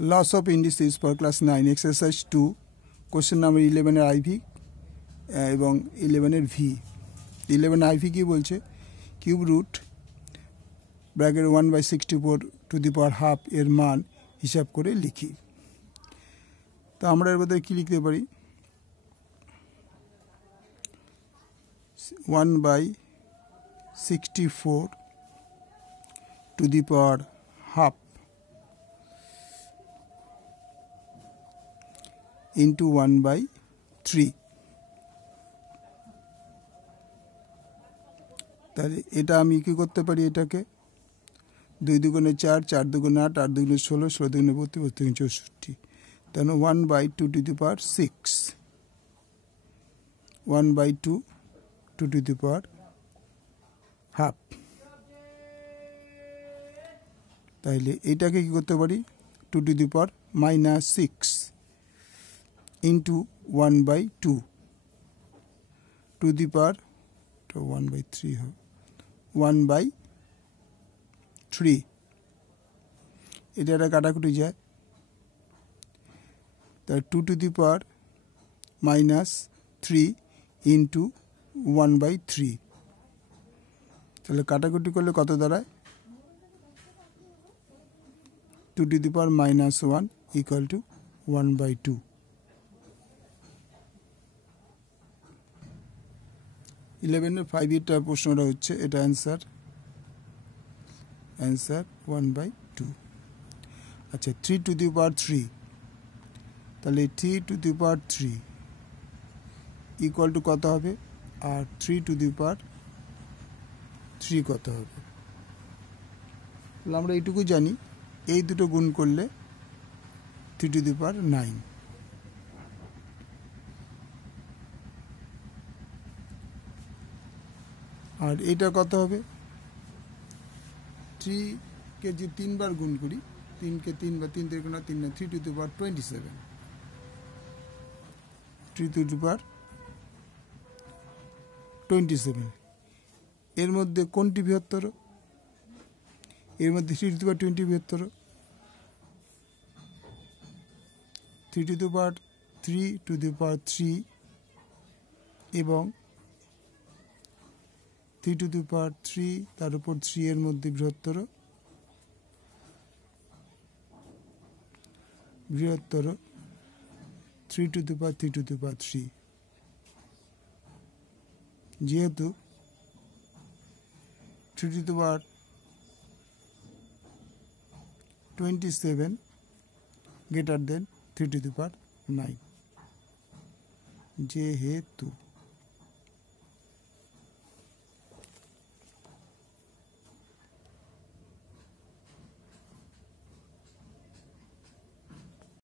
Loss of indices for class 9 exercise 2 question number 11 এর IV এবং 11 এর V 11 IV কি বলছে cube root bracket 1/64 to the power half এর মান হিসাব করে লিখি। তো আমরা এর মধ্যে কি লিখতে পারি 1/64 to the power half into 1/3 তাহলে এটা আমি কি করতে পারি এটাকে 2 দুগুণে 4 4 দুগুণে 8 8 দুগুণে 16 16 দুগুণে 32 32 দুগুণে 64 তাহলে 1/2 two the power 6 1/2 two the power half তাহলে এটাকে কি করতে পারি 2 two the power -6 into 1/2 to the power 1/3 হবে 1/3 এটা কাটাকুটি যায় তাহলে 2 to the power -3 into 1/3 তাহলে কাটাকুটি করলে কত দাঁড়ায় 2 to the power -1 equal to 1/2 11 এর 5 এর প্রশ্নটা হচ্ছে এটা অ্যানসার 1/2 আচ্ছা 3 টু দি পাওয়ার 3 তাহলে 3 to the power 3 equal to কত হবে আর 3 টু দি পাওয়ার 3 কত হবে তাহলে আমরা এইটুকু জানি এই দুটো গুণ করলে 3 টু দি পাওয়ার 9 আর এটা কত হবে 3 কে যে 3 বার গুণ করি 3 কে 3 বার 3 3 গুণ 3 না 3 to the power 27 3 to the power 27 এর মধ্যে কোনটি বৃহত্তর এর মধ্যে 3 টু দি পাওয়ার 20 বৃহত্তর 3 to the power 3 to the পাওয়ার 3 এবং 3 টু দি পাওয়ার 3 তার উপর 3 এর মধ্যে বৃহত্তর 3 to the power 3 to the পাওয়ার 3 যেহেতু 3 to the power 27 greater than 3 to the power 9 যেহেতু